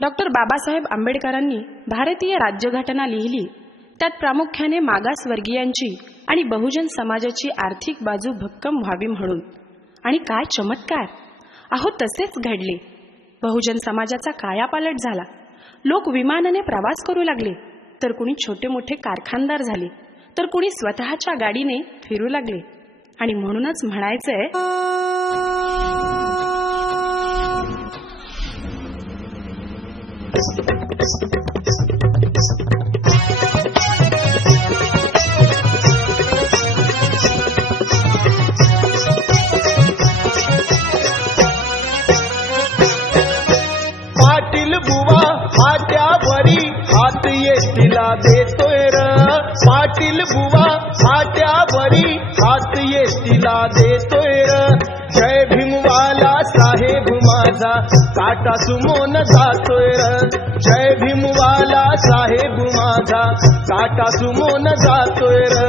Doctor Babasaheb आंबेडकरांनी भारतीय राज्यघटना लिहिली. त्यात प्रामुख्याने मागासवर्गीयांची आणि बहुजन समाजाची आर्थिक बाजू भक्कम व्हावी म्हणून. आणि काय चमत्कार! अहो तसेच घडले. बहुजन समाजाचा कायापालट झाला. लोक विमानाने प्रवास करू लागले, तर कुणी छोटे मोठे कारखानदार झाले, तर कुणी स्वतःच्या गाडीने फिरू लागले. आणि म्हणूनच म्हणायचंय, पाटील बुवा हात्यावरी हात येतीला देतोय र. पाटील बुवा हात्यावरी हात येतीला देतोय र. जय भीमवाला साहेब माझा काटा सुमोन जातोय र. जय भीमवाला साहेब माझा काटा सुमोन जातोय र.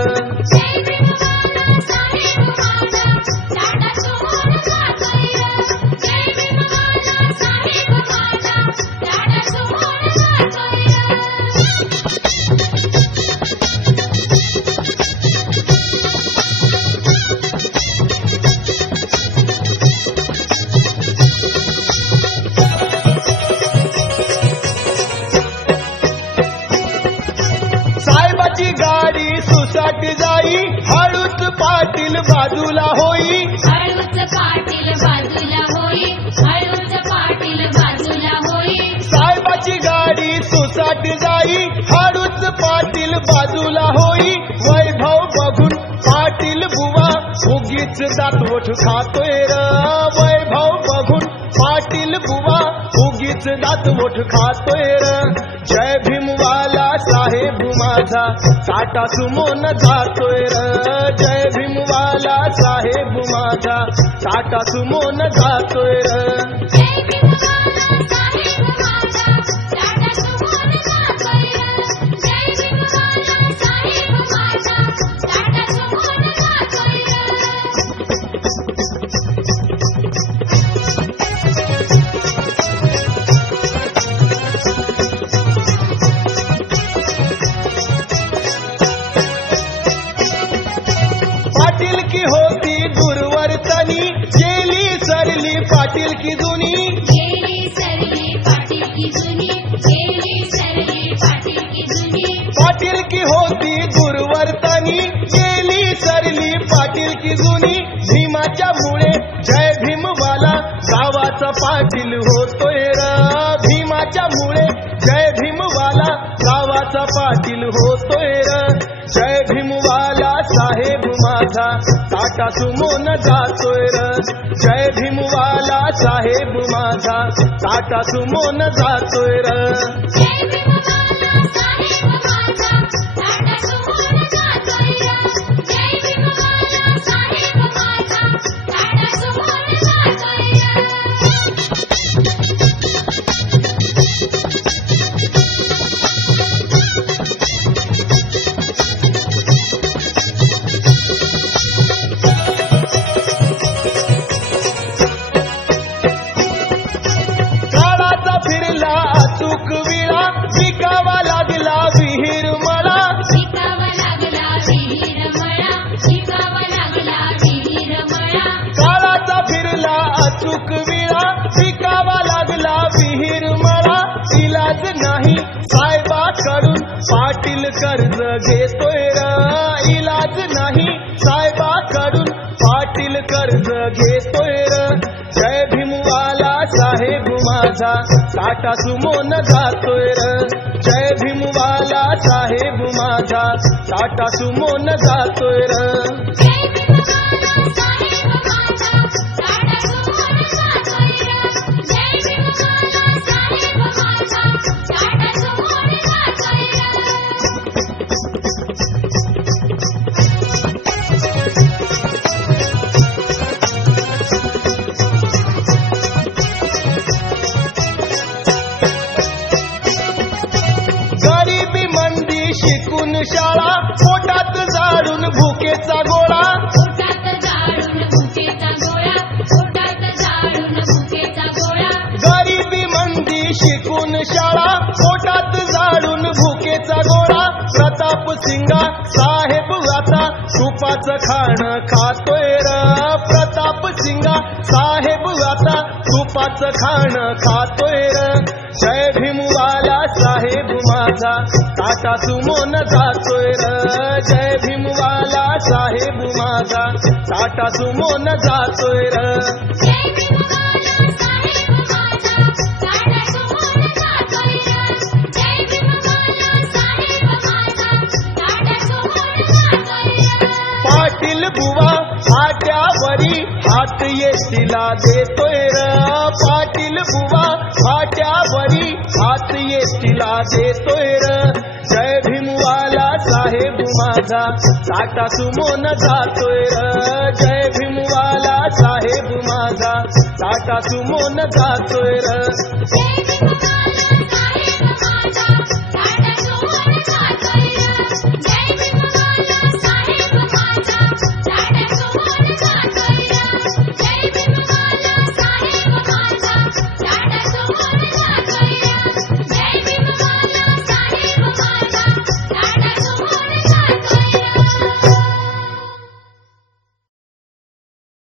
साहेबाची गाडी सुसाट जाई, हळूच पाटील बाजूला होई. हळूच पाटील बाजूला होई, हळूच पाटील बाजूला होई. साहेबाची गाडी सुसाट जाई, हळूच पाटील बाजूला होई. वैभव बघून पाटील बुवा उगीच दातवट खातोय र. वैभव बघून पाटील बुवा उगीच दातवट खातोय र. जय भीमवाला साहेब माझा काटा सुमोन जातोय र. जय भीमवाला साहेब माझा काटा सुमोन जातोय र. जय भीमवाला साहेब माझा काटा सुमोन जातोय र. जय भीमवाला साहेब माझा काटा सुमोन जातोय र. पाटील की होती दुर्वर्तनी, गेली सरली पाटील की जुनी. गेली सरली पाटील की जुनी, गेली सरली पाटील की जुनी. पाटील की होती दुर्वर्तनी, गेली सरली पाटील की जुनी. भीमाच्या मुळे जय भीमवाला गावाचा पाटील होतोय र. भीमाच्या मुळे जय भीमवाला गावाचा पाटील होतोय र. जय भीमवाला साहेब माझा काटा सुमोन जातोय र. जय भीमवाला साहेब माझा काटा सुमोन जातोय र. जय भीमवाला साहेब माझा काटा सुमोन जातोय र. जय भीमवाला साहेब माझा काटा सुमोन जातोय र. काळाचा फिरला अचूक विळा, विकावा लागला विहीर मळा. शिकावा लागला विहीर मळा, शिकावा लागला विहीर मळा. काळाचा फिरला अचूक विळा, विकावा लागला विहीर मळा. इलाज नाही साहेबाकडून पाटील कर्ज घेतोय र. इलाज नाही साहेबाकडून पाटील कर्ज घेतोय र. जय भीमवाला साहेब माझा काटा सुमोन जातोय र. जय भीमवाला साहेब माझा काटा सुमोन जातोय र. जय भीमवाला साहेब माझा काटा सुमोन जातोय र. जय भीमवाला साहेब माझा काटा सुमोन जातोय र. गरिबी मंदी शिकून शाळा, पोटात जाळून भुकेचा गोळा. पोटात जाळून भुकेचा गोळा, पोटात जाळून भुकेचा गोळा. गरिबी मंदी शिकून शाळा पोटात जाळून भुकेचा गोळा प्रताप सिंगा साहेब आता तुपाचं खाणं खातोय र प्रताप सिंगा साहेब आता तुपाचं खाणं खातोय र जय भीमवाला साहेब माझा टाटा सुमोन जातोय र जय भीमवाला साहेब माझा टाटा सुमोन जातोय र जय भीमवाला साहेब माझा टाटा सुमोन जातोय र जय भीमवाला साहेब माझा टाटा सुमोन जातोय र पाटील बुवा फाट्यावरी हात येतीला देतोय र पाटील बुवा फाट्यावरी हात येतीला देतोय र जय भीमवाला साहेब माझा टाटा सुमोन जातोय र जय भीमवाला साहेब माझा टाटा सुमोन जातोय र जय भीमवाला